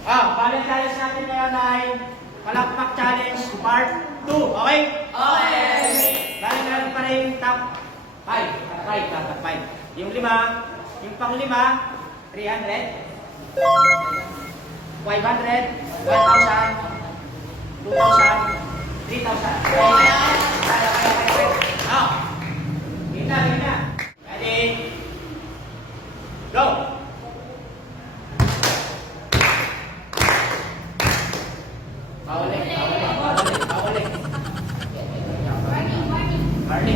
Balik challenge natin ngayon ay palakpak challenge part 2. Okay? Okay! Balik natin pa rin top 5. Top 5. Yung pang-lima, 300, 500, 1,000, 2,000, 3,000. Gina. Ready? Go! Bawalik.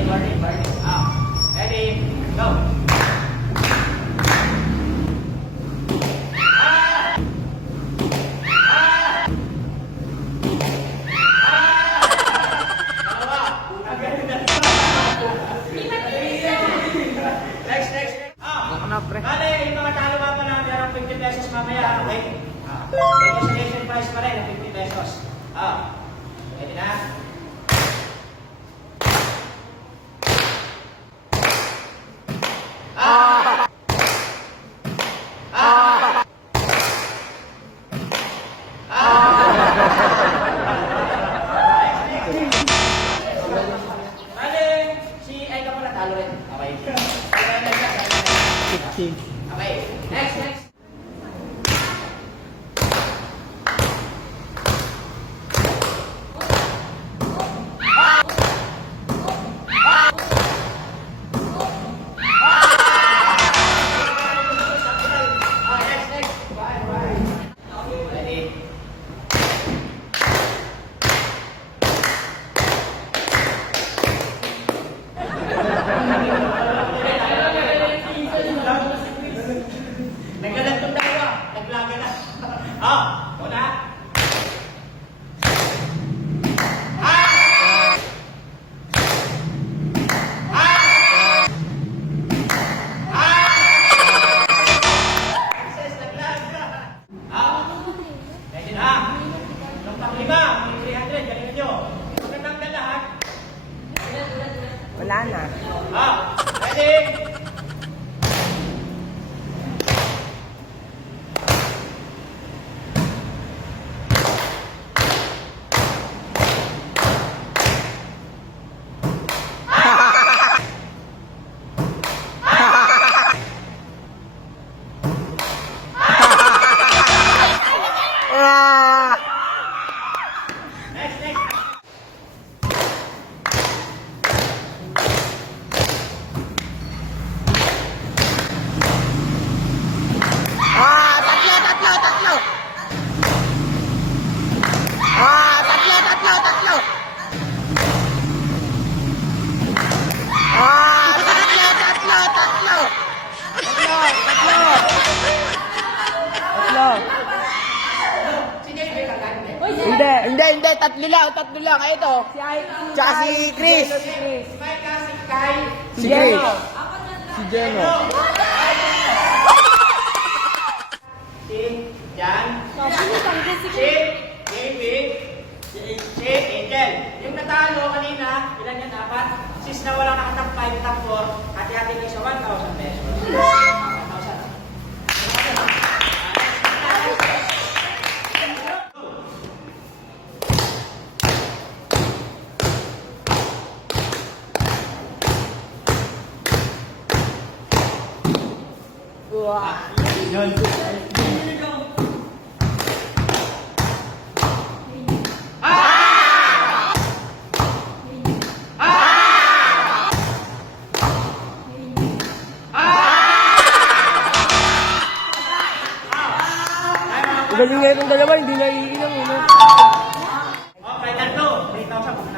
Warning. Ready? Go! Next. Bale, yung mga talo nga pala, meron 50 pesos mamaya, okay? Negotiation price pa rin, 50 pesos. Ready na? Bale, si Ay ka pala talo rin. Okay. Okay. Next. Ready? Naglalagtong dalawa. Naglaga na. Una. Access, naglaga. Ready na. Yung pang-lima, yung 300, galingan nyo. Pagkatanggal lahat. Wala na. Ready? Next. Tatlo. Tatlo. Sige, may kakante. Hindi. Tatlo lang. Ito. Tsaka si Chris. Si Mike, si Kai, Si Chris. Si Jeno. si Jan, si David, si Angel. Yung natalo kanina, ilan yan? 4? Sis na walang nakatang 5, top 4, hati-hati kayo sa 1,000 pesos. 1,000. Galing nga itong dalawa, hindi na iinom. Final 2, 3,000.